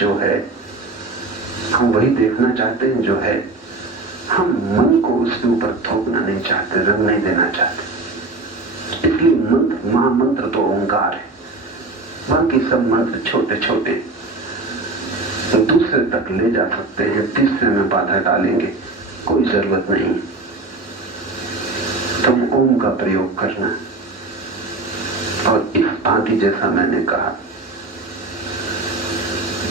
जो है हम वही देखना चाहते हैं जो है। हम मन को उसके ऊपर थोपना नहीं चाहते, रंग नहीं देना चाहते। इसलिए मंत्र, महामंत्र तो ओंकार है, बाकी सब मंत्र छोटे छोटे दूसरे तक ले जा सकते हैं, तीसरे में बाधा डालेंगे, कोई जरूरत नहीं। तुम ओम का प्रयोग करना और इस भांति जैसा मैंने कहा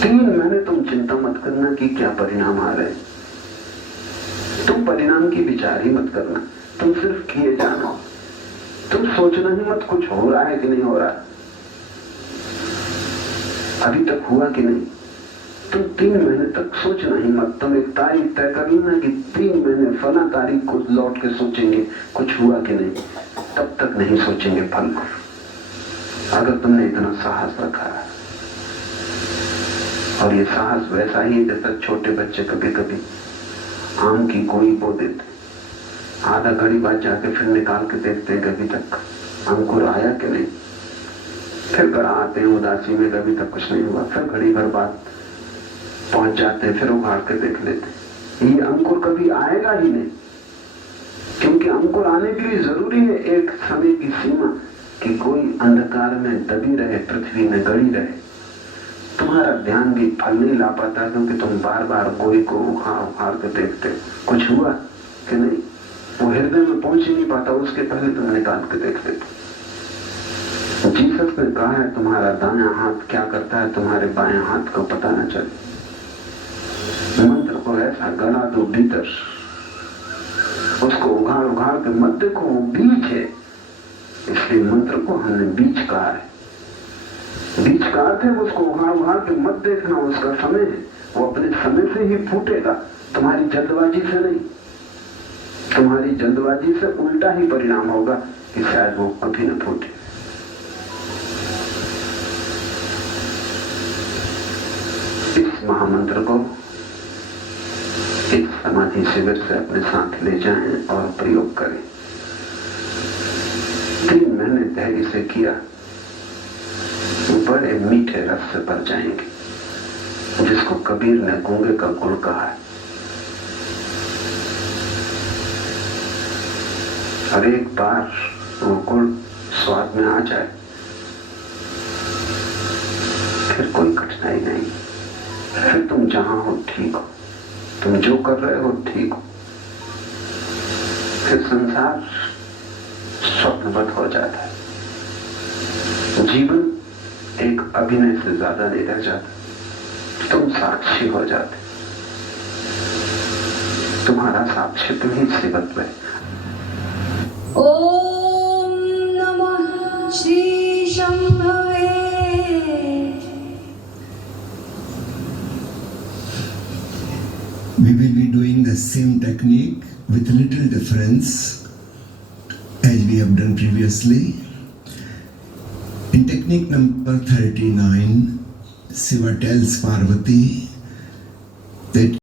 3 महीने तुम चिंता मत करना कि क्या परिणाम आ रहे, तुम परिणाम की विचार ही मत करना, तुम सिर्फ किए जाना। तुम सोचना ही मत कुछ हो रहा है कि नहीं हो रहा, अभी तक हुआ कि नहीं। तुम 3 महीने तक सोचना ही मत। तुम एक तारीख तय कर लेना कि 3 महीने फला तारीख को लौट के सोचेंगे कुछ हुआ कि नहीं, तब तक नहीं सोचेंगे फल को। अगर तुमने इतना साहस रखा है, और ये साहस वैसा ही है जैसा छोटे बच्चे कभी कभी आम की कोई बो देते, आधा घड़ी बाद जाके फिर निकाल के देखते हैं कभी तक अंकुर आया कि नहीं, फिर घर आते हैं उदासी में कभी तक कुछ नहीं हुआ, फिर घड़ी भर बाद पहुंच जाते हैं, फिर उखाड़ के देख लेते। ये अंकुर कभी आएगा ही नहीं, क्योंकि अंकुर आने के लिए जरूरी है एक समय की सीमा कि कोई अंधकार में दबी रहे, पृथ्वी में गड़ी रहे। तुम्हारा ध्यान भी फल नहीं ला पाता क्योंकि तुम बार बार कोई को उखाड़ के देखते, कुछ हुआ कि नहीं, वो हृदय में पहुंच ही नहीं पाता, उसके पहले तुम निकाल के देख लेते। जीसस ने कहा है तुम्हारा दायां हाथ क्या करता है तुम्हारे बाएं हाथ को पता न चले। मंत्र को ऐसा गला दो भीतर, उसको उघाड़ उघाड़ के मत देखो, वो बीज है, इसलिए मंत्र को हमने बीज कहा है। बीज का अर्थ है उसको उघाड़ उघाड़ के मत देखना, उसका समय है, वो अपने समय से ही फूटेगा, तुम्हारी जल्दबाजी से नहीं। तुम्हारी जल्दबाजी से उल्टा ही परिणाम होगा कि शायद वो कभी न फूटे। इस महामंत्र को इस समाधि शिविर से अपने साथ ले जाएं और प्रयोग करें। 3 महीने धैर्य से किया, बड़े मीठे रस से भर जाएंगे, जिसको कबीर ने गूंगे का गुड़ कहा है। और एक बार वो गुड़ स्वाद में आ जाए फिर कोई कठिनाई नहीं, फिर तुम जहां हो ठीक हो, तुम जो कर रहे हो ठीक हो, फिर संसार स्वप्नवत हो जाता है। जीवन एक अभिनय से ज्यादा नहीं रह जाता, तुम साक्षी हो जाते, तुम्हारा साक्षी तुम ही श्रीवत्व है। ओम नमः Shri शंभवे। We will be doing the same technique with little difference as we have done previously. In technique number 39, Shiva tells Parvati that